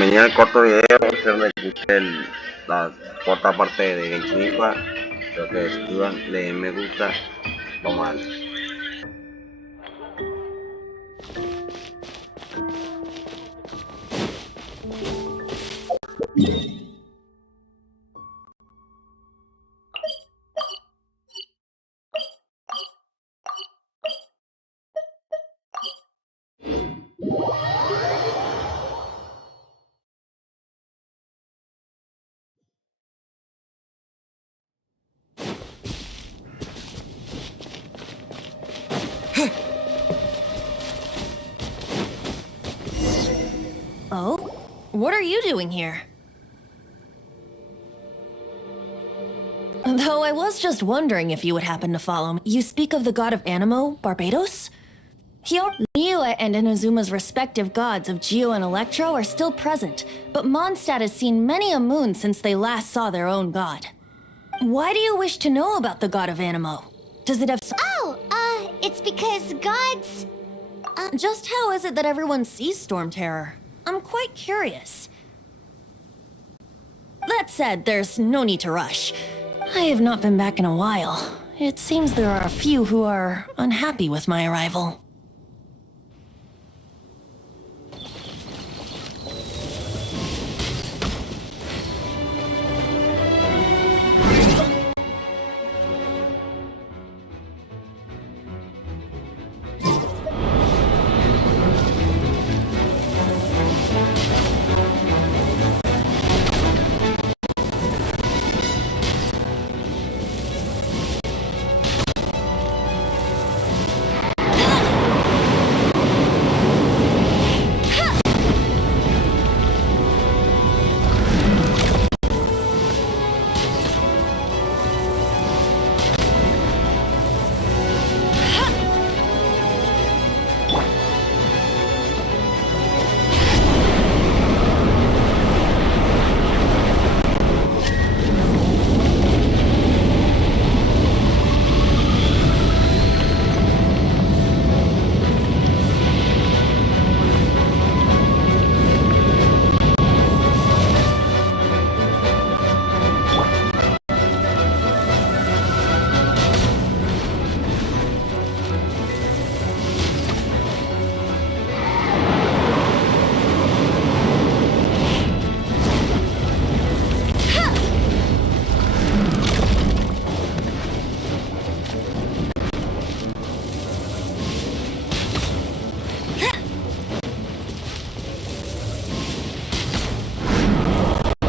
bienvenido al corto video. Espero les guste la corta parte de Genshin. Espero que escriban, le den me gusta. Vamos a darle. Oh? What are you doing here? Though I was just wondering if you would happen to follow me. You speak of the god of Animo, Barbados? Niue and Inazuma's respective gods of Geo and Electro are still present, but Mondstadt has seen many a moon since they last saw their own god. Why do you wish to know about the god of Animo? Does it have It's because gods... Just how is it that everyone sees Storm Terror? I'm quite curious. That said, there's no need to rush. I have not been back in a while. It seems there are a few who are unhappy with my arrival.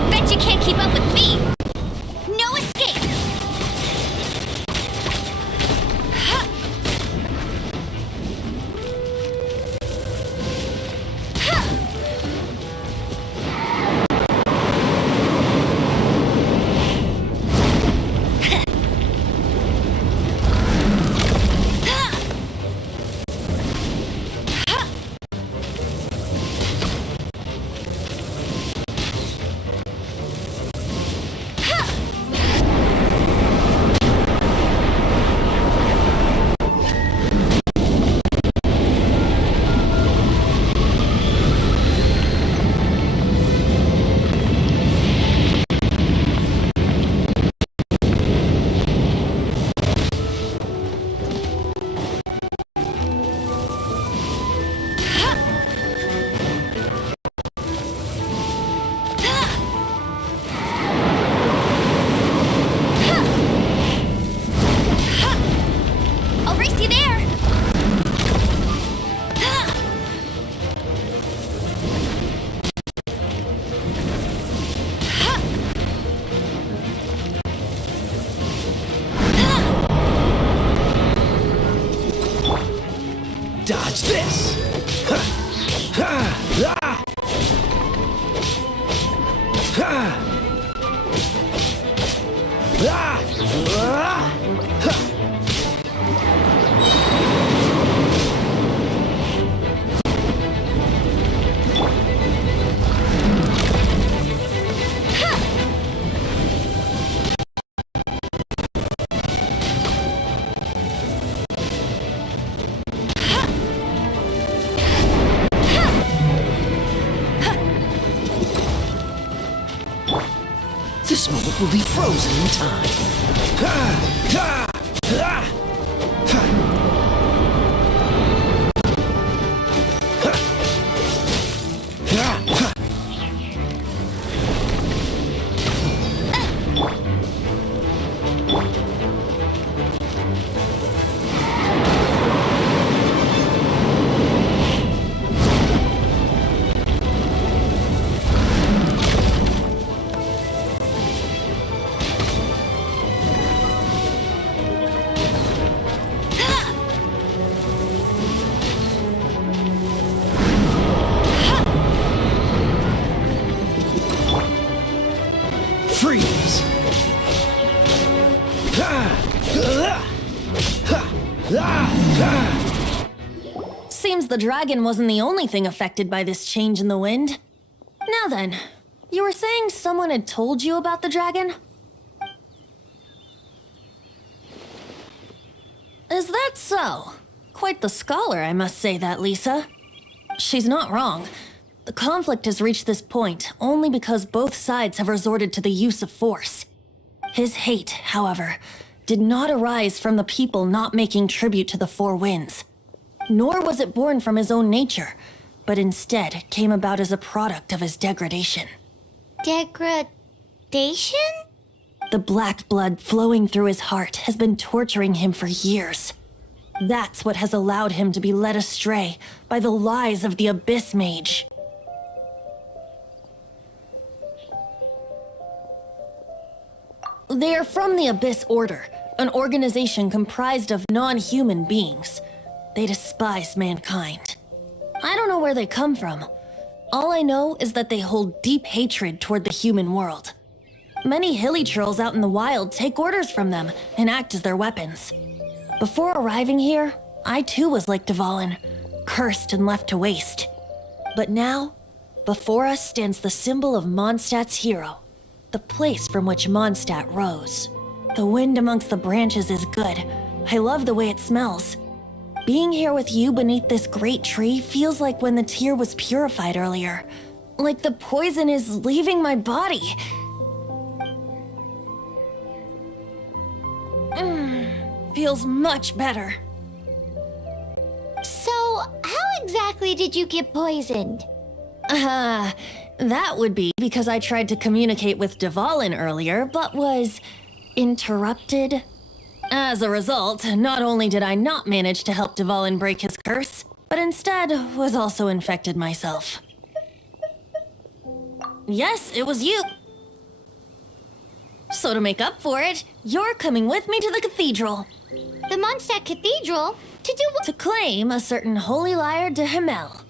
Bet you can't keep up with me! No escape! I'll race you there! Dodge this! Ha! Ha! Ah! Ha! Ah! Ah! Ha! This moment will be frozen in time. Freeze! Seems the dragon wasn't the only thing affected by this change in the wind. Now then, you were saying someone had told you about the dragon? Is that so? Quite the scholar, I must say that, Lisa. She's not wrong. The conflict has reached this point only because both sides have resorted to the use of force. His hate, however, did not arise from the people not making tribute to the Four Winds. Nor was it born from his own nature, but instead came about as a product of his degradation. Degradation? The black blood flowing through his heart has been torturing him for years. That's what has allowed him to be led astray by the lies of the Abyss Mage. They are from the Abyss Order, an organization comprised of non-human beings. They despise mankind. I don't know where they come from. All I know is that they hold deep hatred toward the human world. Many hilly trolls out in the wild take orders from them and act as their weapons. Before arriving here, I too was like Dvalin, cursed and left to waste. But now, before us stands the symbol of Mondstadt's hero, the place from which Mondstadt rose. The wind amongst the branches is good. I love the way it smells. Being here with you beneath this great tree feels like when the tear was purified earlier. Like the poison is leaving my body. Feels much better. So, how exactly did you get poisoned? That would be because I tried to communicate with Dvalin earlier, but was interrupted. As a result, not only did I not manage to help Dvalin break his curse, but instead was also infected myself. Yes, it was you. So to make up for it, you're coming with me to the cathedral. The Mondstadt Cathedral? To do what? To claim a certain holy lyre de Himmel.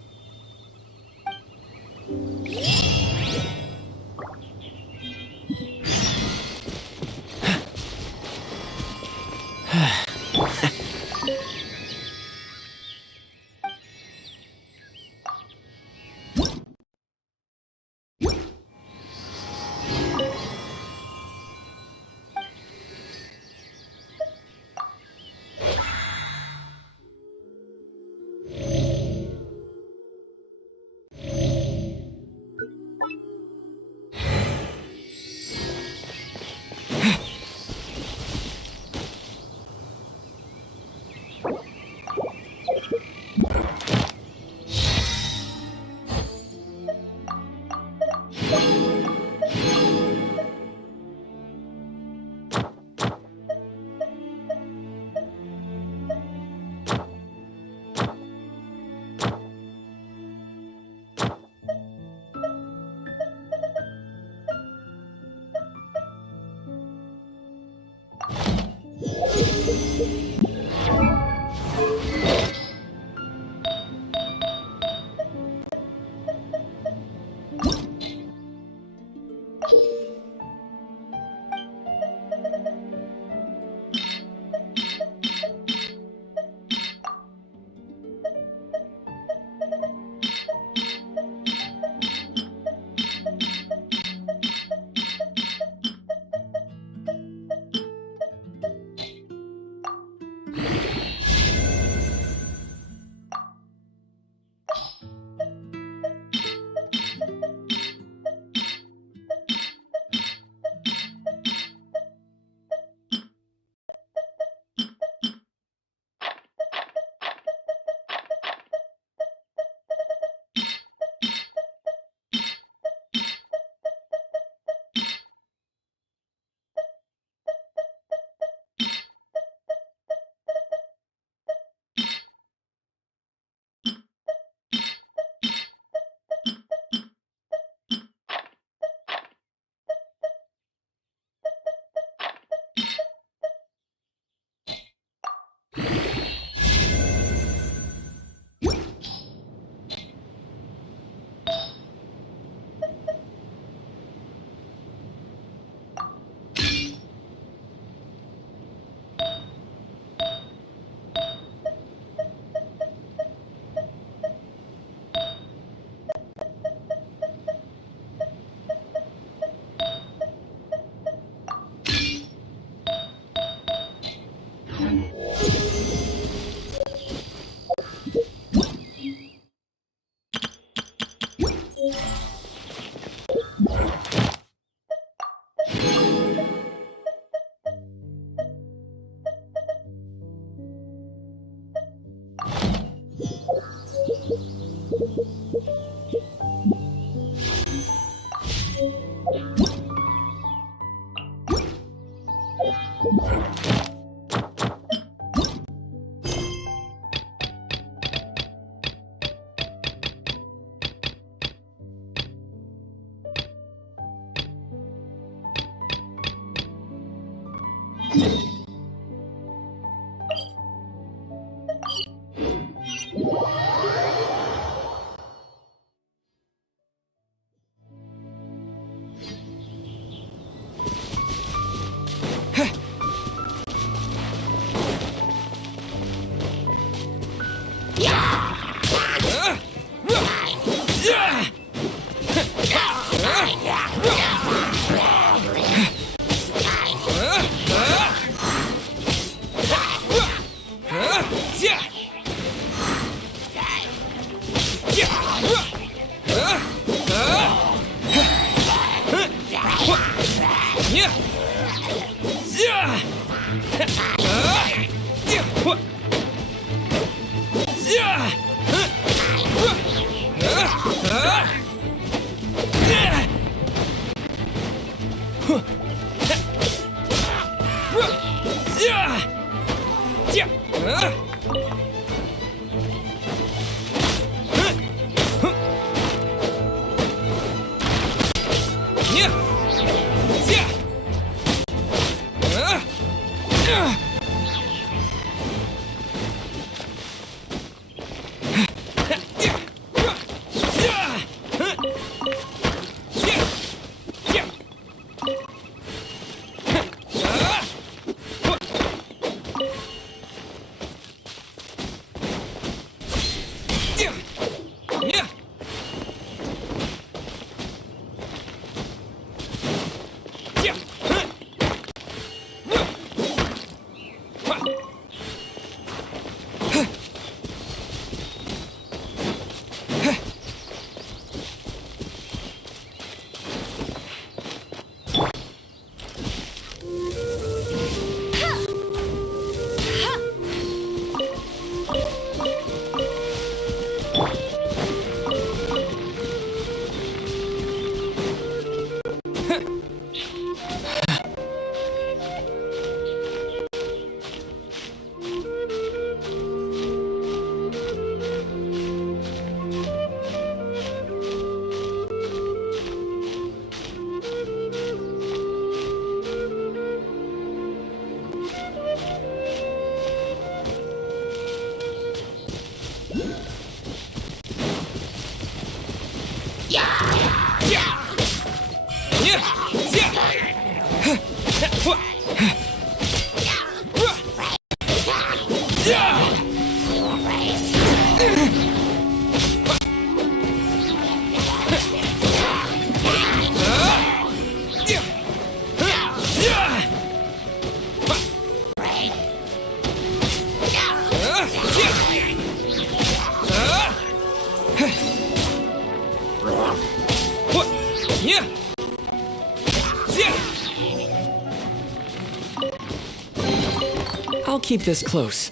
I'll keep this close.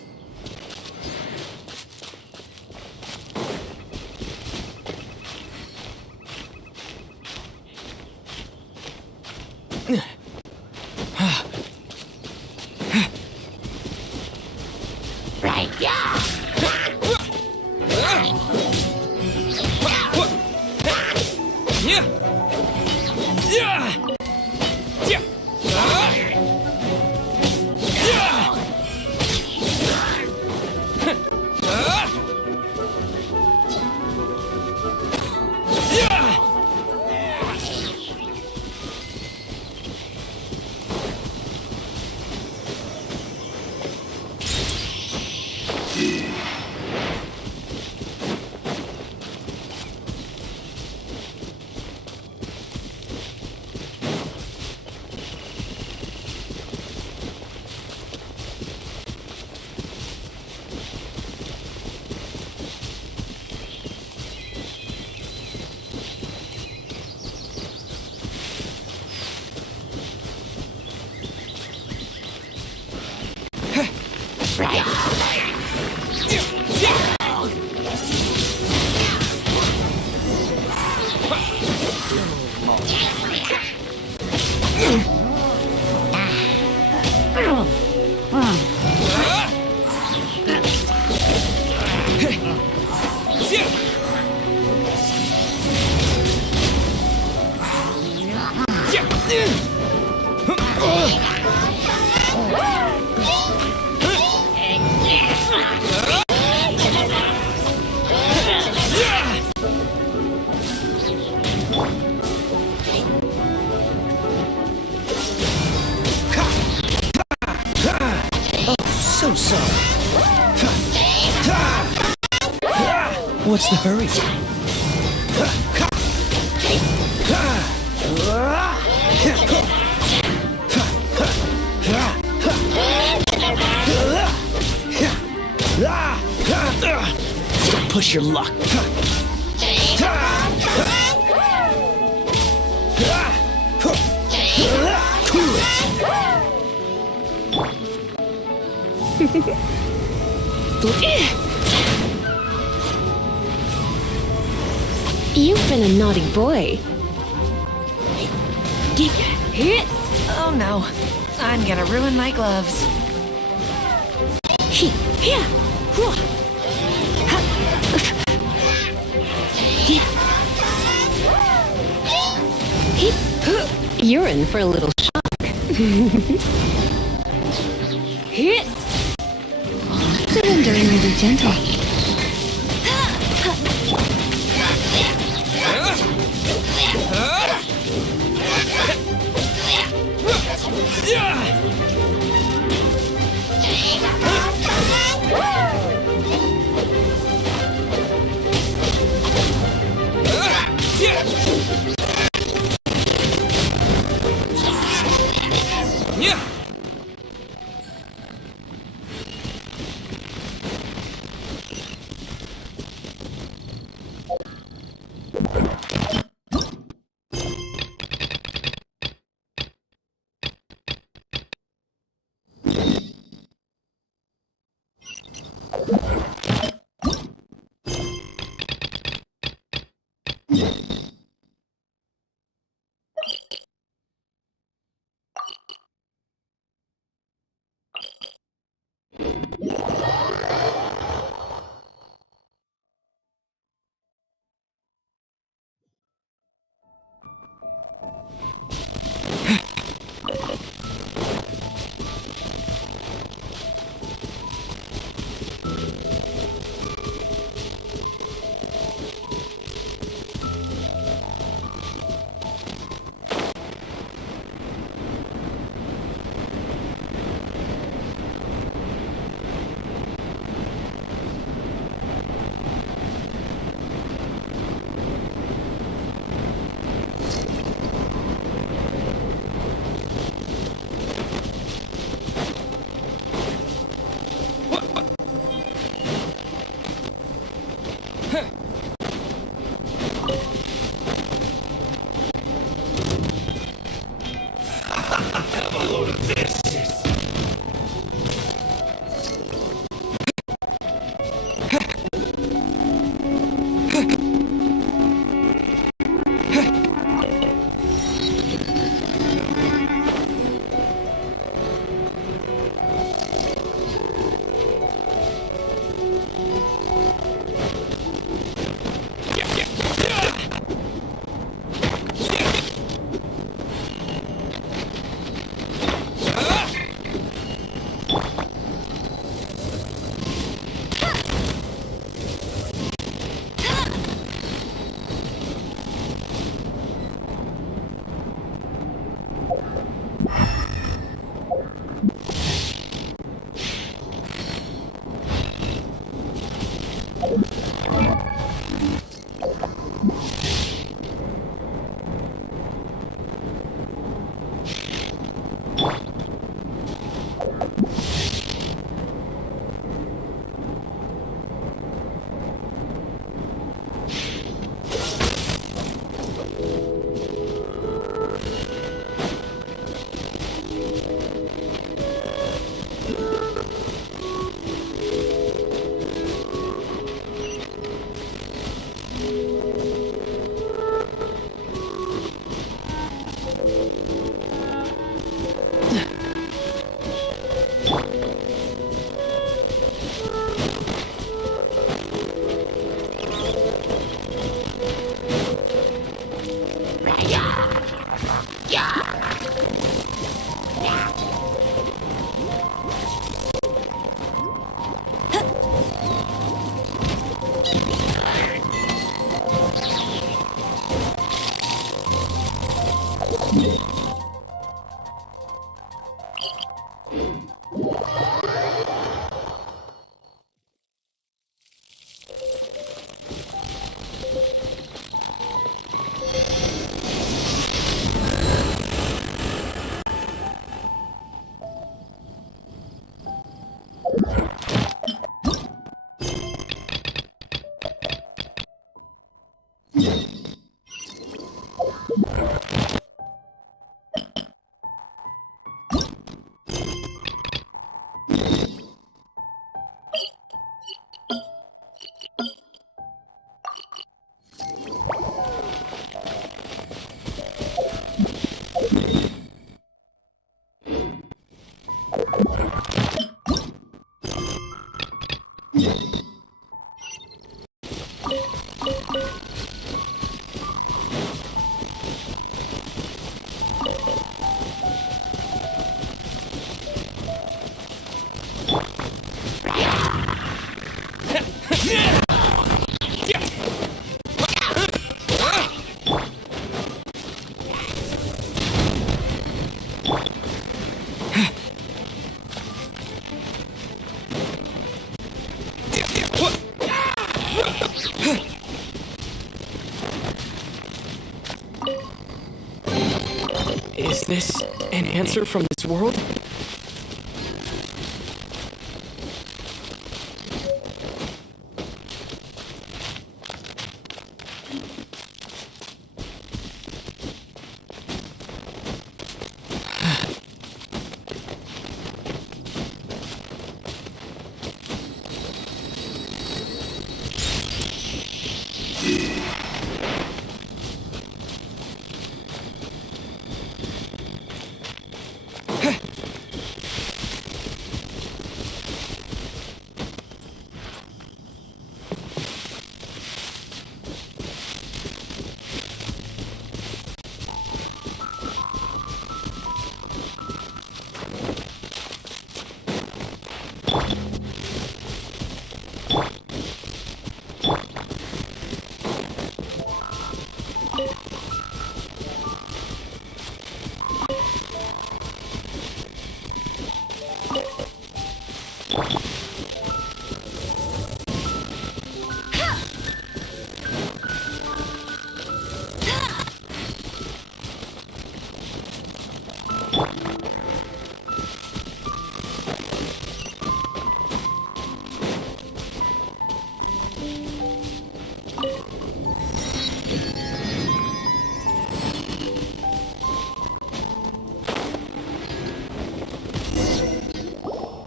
What's the hurry? Don't push your luck. Cool it. You've been a naughty boy. Oh no, I'm gonna ruin my gloves. You're in for a little shock. Surrender and be gentle. Is this an answer from this world?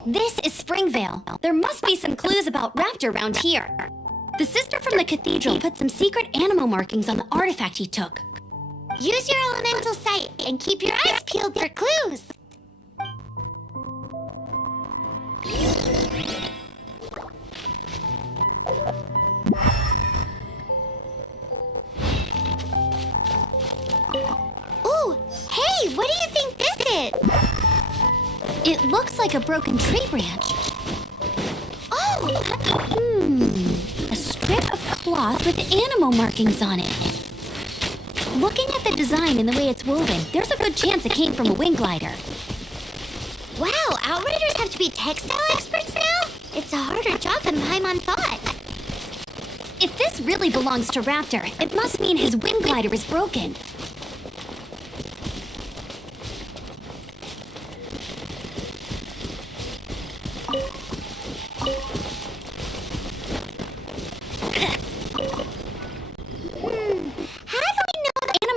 This is Springvale. There must be some clues about Raptor around here. The sister from the cathedral put some secret animal markings on the artifact he took. Use your elemental sight and keep your eyes peeled for clues. Ooh, hey, what do you think this is? It looks like a broken tree branch. Oh! A strip of cloth with animal markings on it. Looking at the design and the way it's woven, there's a good chance it came from a wing glider. Wow, Outriders have to be textile experts now? It's a harder job than Paimon thought. If this really belongs to Raptor, it must mean his wing glider is broken.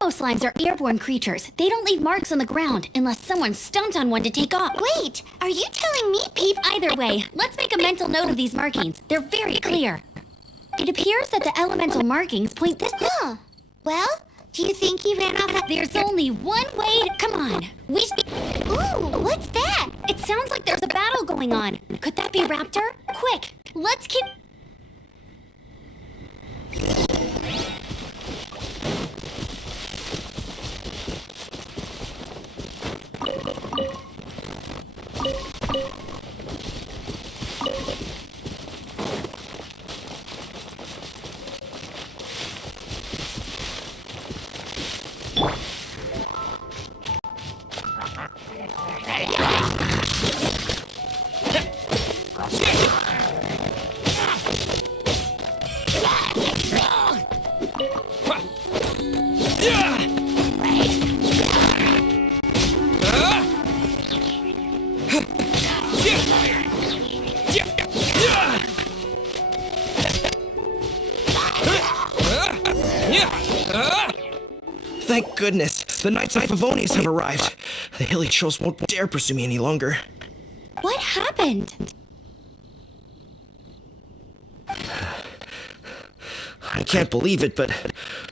Slimes are airborne creatures. They don't leave marks on the ground unless someone stomped on one to take off. Wait, are you telling me people? Either way, let's make a mental note of these markings. They're very clear. It appears that the elemental markings point this... Huh. Well, do you think he ran off that... There's only one way to... Come on. Ooh, what's that? It sounds like there's a battle going on. Could that be Raptor? Quick, let's keep... Thank goodness, the Knights of Favonius have arrived. The hilly trolls won't dare pursue me any longer. What happened? I can't believe it, but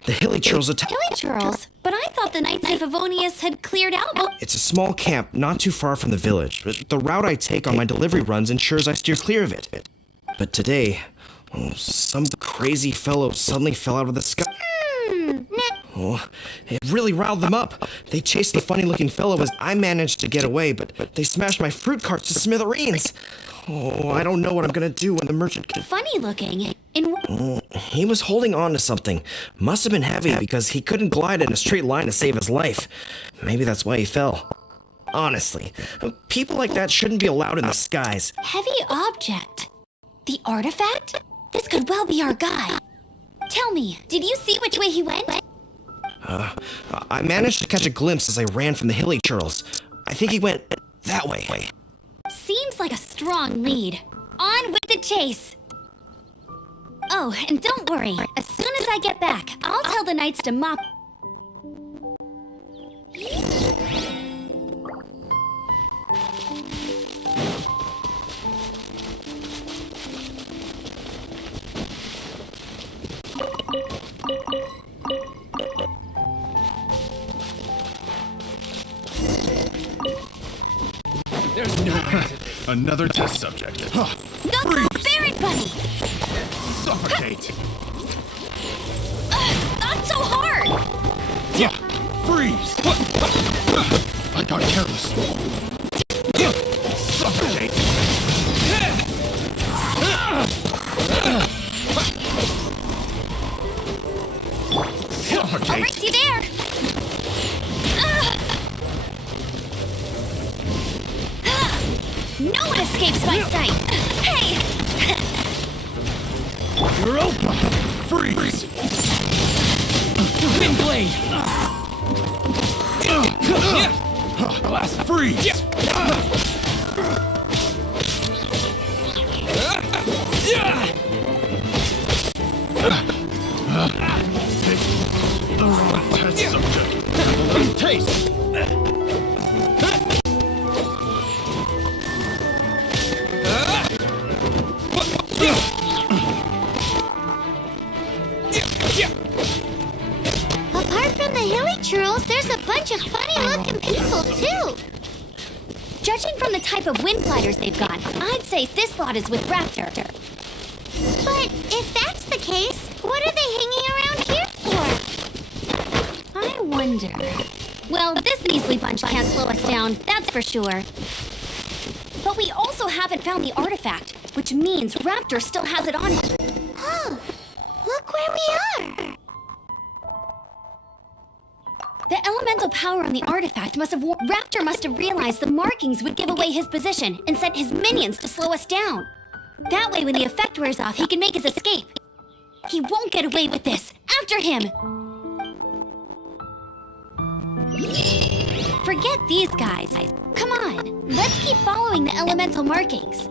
the hilly trolls attacked... Hilly Churls? But I thought the Knights of Favonius had cleared out... It's a small camp not too far from the village, but the route I take on my delivery runs ensures I steer clear of it. But today, some crazy fellow suddenly fell out of the sky. Oh, it really riled them up. They chased the funny-looking fellow as I managed to get away, but they smashed my fruit carts to smithereens. Oh, I don't know what I'm gonna do when the merchant... Funny looking. He was holding on to something. Must have been heavy because he couldn't glide in a straight line to save his life. Maybe that's why he fell. Honestly, people like that shouldn't be allowed in the skies. Heavy object? The artifact? This could well be our guy. Tell me, did you see which way he went? I managed to catch a glimpse as I ran from the hilly turtles. I think he went that way. Seems like a strong lead. On with the chase! Oh, and don't worry. As soon as I get back, I'll tell the knights to mop. There's no way to this. Another test subject. Look, Barret Bunny! Suffocate! Not so hard! Freeze! I got careless. Suffocate! I'll Suffocate! race you there! No one escapes my sight! Hey! Europa! Freeze! Wind blade! Blast! Freeze! The wrong test subject. Taste! Apart from the hilly churls, there's a bunch of funny-looking people, too! Judging from the type of wind gliders they've got, I'd say this lot is with Raptor. But if that's the case, what are they hanging around here for? I wonder... Well, this measly bunch can't slow us down, that's for sure. But we also haven't found the artifact, which means Raptor still has it on him. Huh. Look where we are! The elemental power on the artifact must have... Raptor must have realized the markings would give away his position and sent his minions to slow us down. That way, when the effect wears off, he can make his escape. He won't get away with this. After him! Forget these guys. Come on, let's keep following the elemental markings.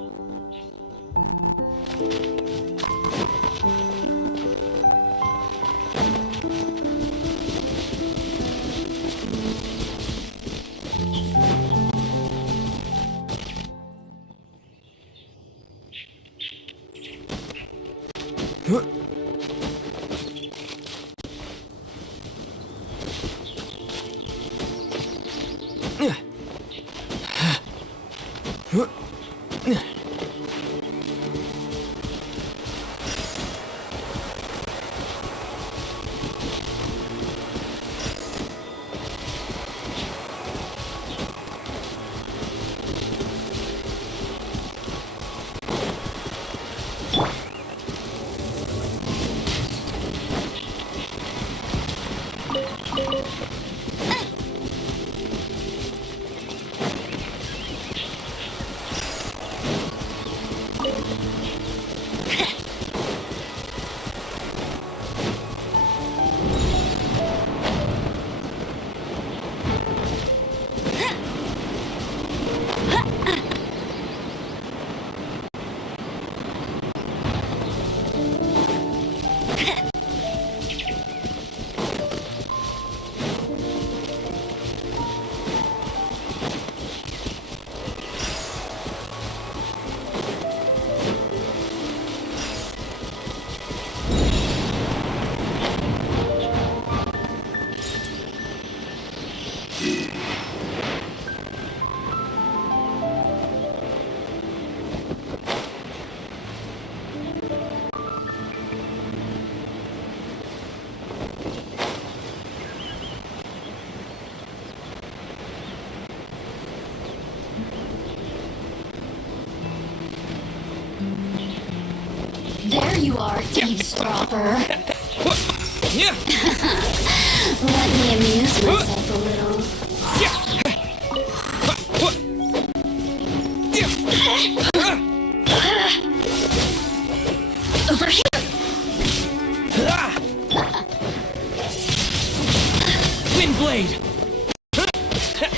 There you are, eavesdropper. Let me amuse myself a little. Over here. The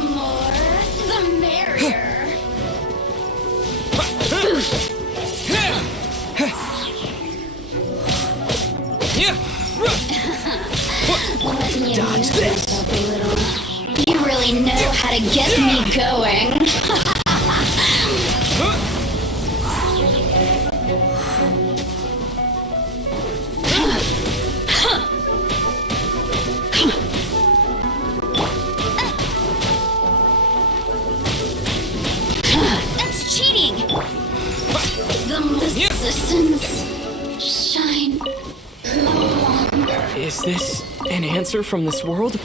more, the merrier. Dodge this. You really know how to get me going. That's cheating. The systems shine no longer. Is this an answer from this world?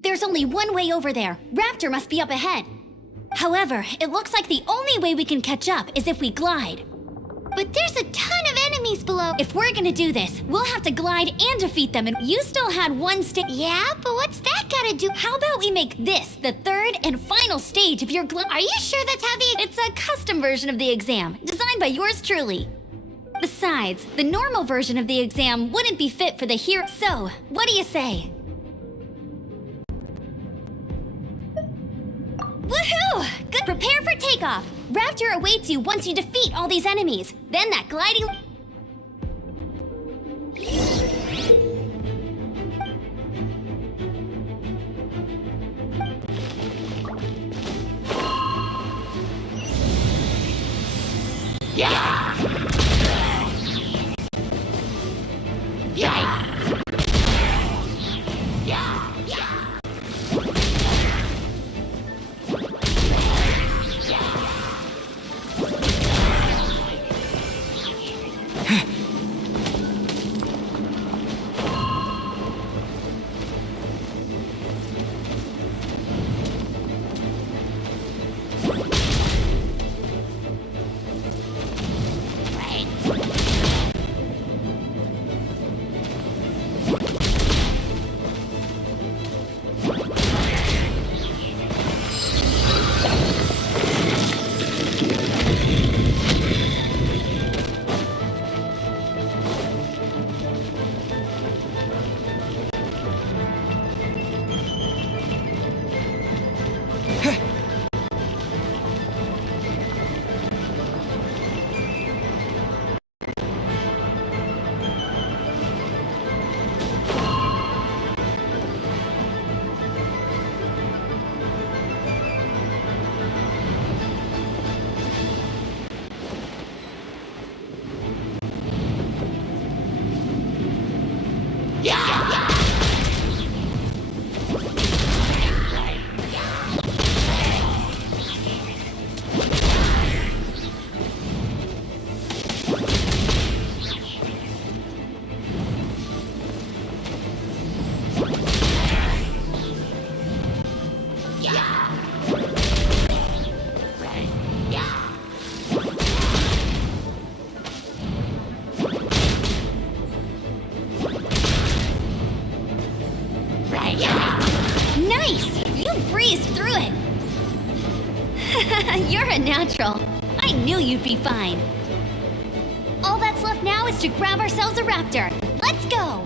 There's only one way over there. Raptor must be up ahead. However, it looks like the only way we can catch up is if we glide. But there's a ton of enemies below. If we're gonna do this, we'll have to glide and defeat them, and you still had one stage. Yeah, but what's that gotta do? How about we make this the third and final stage of your Are you sure that's how the... It's a custom version of the exam, designed by yours truly. Besides, the normal version of the exam wouldn't be fit for the hero. So, what do you say? Woohoo! Good. Prepare for takeoff. Raptor awaits you once you defeat all these enemies. Then that gliding... Nice! You breezed through it! You're a natural. I knew you'd be fine. All that's left now is to grab ourselves a raptor. Let's go!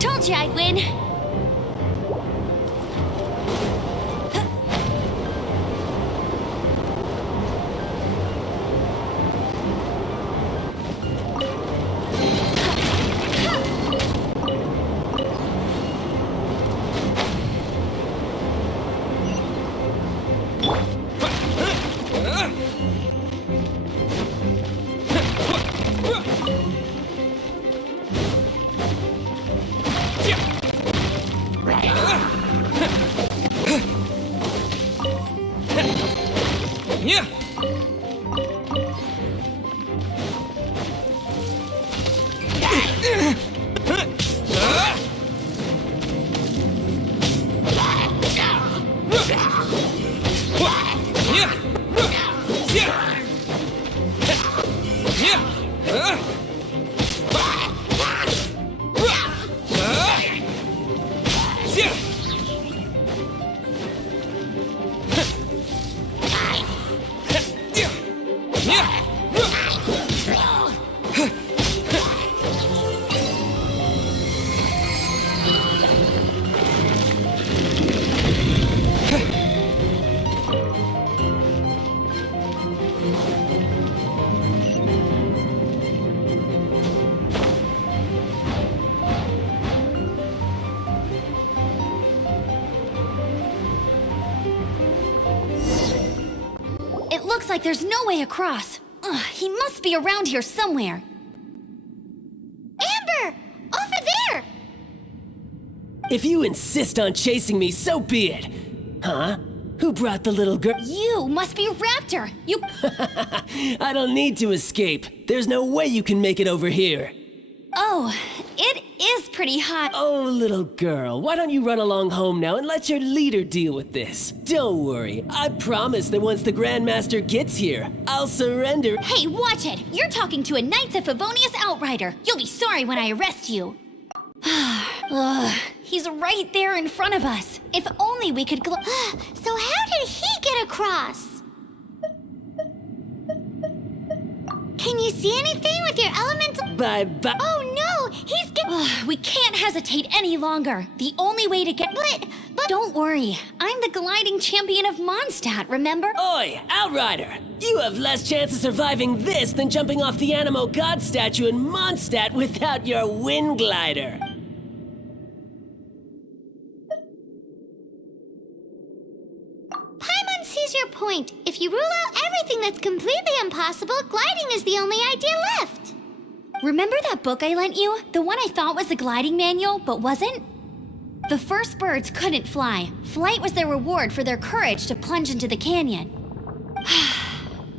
Told you I'd win. looks like there's no way across. Ugh, he must be around here somewhere. Amber! Over there! If you insist on chasing me, so be it. Huh? Who brought the little girl? You must be Raptor! You... I don't need to escape. There's no way you can make it over here. Oh, it is pretty hot. Oh, little girl, why don't you run along home now and let your leader deal with this? Don't worry, I promise that once the Grandmaster gets here, I'll surrender. Hey, watch it! You're talking to a Knights of Favonius outrider. You'll be sorry when I arrest you. Ugh, he's right there in front of us. If only we could So how did he get across? Can you see anything with your elemental? Bye-bye. Oh no, he's we can't hesitate any longer. The only way to get... But... Don't worry, I'm the gliding champion of Mondstadt, remember? Oi, Outrider! You have less chance of surviving this than jumping off the Animo God statue in Mondstadt without your wind glider. Paimon sees your point. If you rule out everything that's completely impossible, gliding is the only idea left. Remember that book I lent you? The one I thought was the gliding manual, but wasn't? The first birds couldn't fly. Flight was their reward for their courage to plunge into the canyon.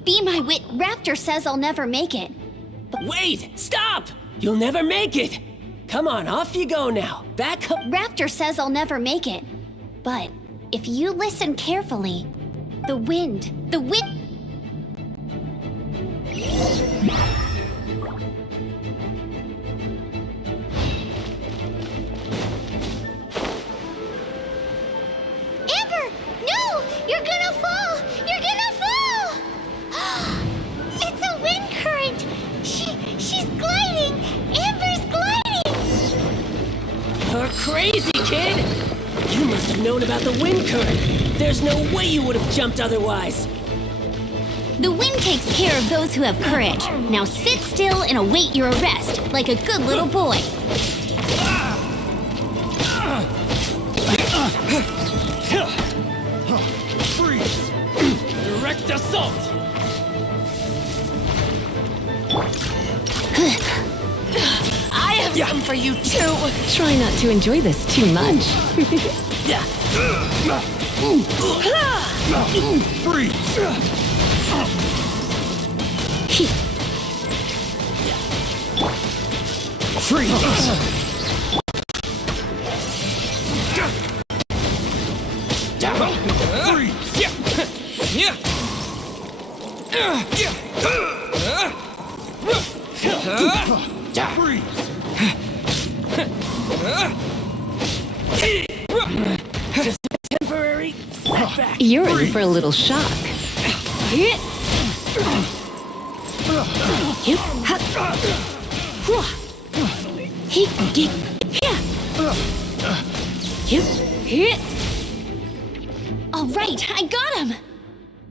Be my wit, Raptor says I'll never make it. Wait! Stop! You'll never make it! Come on, off you go now. Back up. Raptor says I'll never make it. But if you listen carefully, the wind... Amber! No! You're gonna fall! You're gonna fall! It's a wind current! She's gliding! Amber's gliding! You're crazy, kid! You must have known about the wind current. There's no way you would have jumped otherwise. The wind takes care of those who have courage. Now sit still and await your arrest, like a good little boy. Freeze! Direct assault! I have some for you too. Try not to enjoy this too much. Freeze! Just a temporary setback. You're in for a little shock. All right, I got him!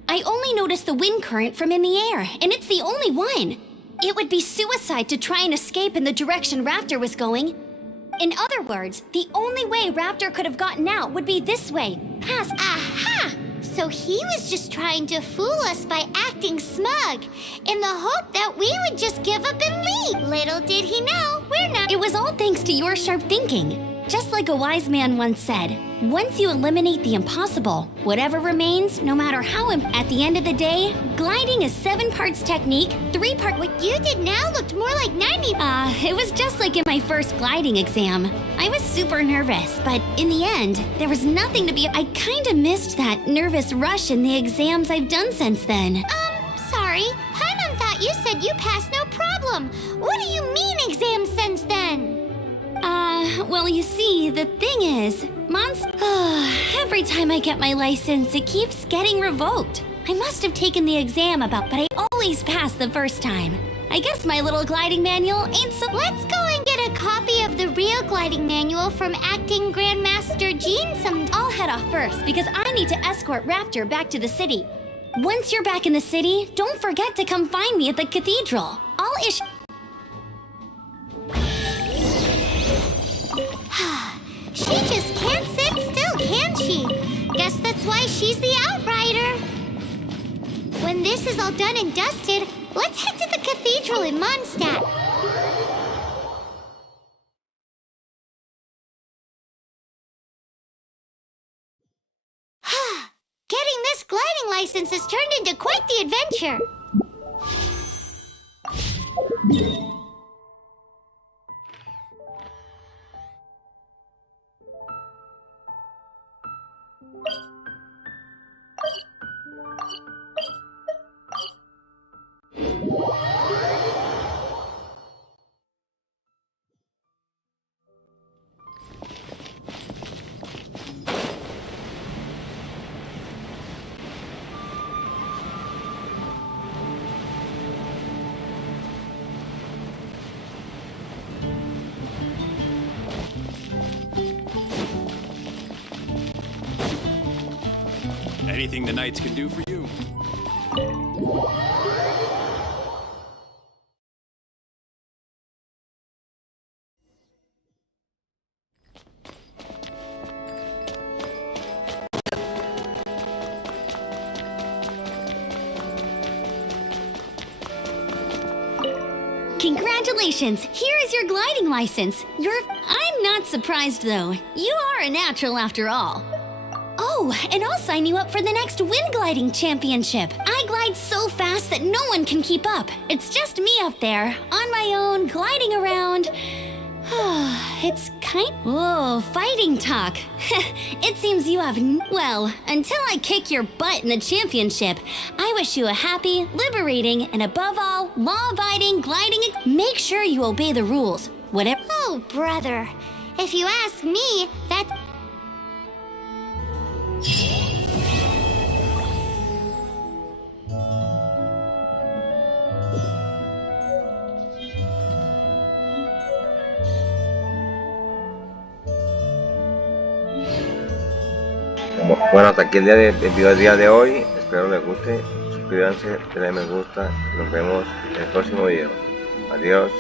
I only noticed the wind current from in the air, and it's the only one. It would be suicide to try and escape in the direction Raptor was going. In other words, the only way Raptor could have gotten out would be this way, past... Aha! So he was just trying to fool us by acting smug, in the hope that we would just give up and leave. Little did he know, we're not... It was all thanks to your sharp thinking. Just like a wise man once said, once you eliminate the impossible, whatever remains, no matter how at the end of the day, gliding is 7 parts technique, 3 parts... What you did now looked more like 90... it was just like in my first gliding exam. I was super nervous, but in the end, there was nothing to be... I kinda missed that nervous rush in the exams I've done since then. Sorry. Paimon thought you said you passed no problem. What do you mean exams since then? Well, you see, the thing is, every time I get my license, it keeps getting revoked. I must have taken the exam but I always pass the first time. I guess my little gliding manual ain't so... Let's go and get a copy of the real gliding manual from Acting Grandmaster Gene I'll head off first, because I need to escort Raptor back to the city. Once you're back in the city, don't forget to come find me at the cathedral. I'll issue... She just can't sit still, can she? Guess that's why she's the outrider. When this is all done and dusted, let's head to the cathedral in Mondstadt. Getting this gliding license has turned into quite the adventure. Anything the knights can do for you. Congratulations! Here is your gliding license. I'm not surprised though. You are a natural after all. Oh, and I'll sign you up for the next wind gliding championship. I glide so fast that no one can keep up. It's just me up there, on my own, gliding around. It's Whoa, fighting talk. It seems you have well, until I kick your butt in the championship, I wish you a happy, liberating, and above all, law-abiding gliding. Make sure you obey the rules. Whatever. Oh, brother. If you ask me, that's... Bueno, hasta aquí el video del día de hoy. Espero les guste. Suscríbanse, denle me gusta. Nos vemos en el próximo video. Adiós.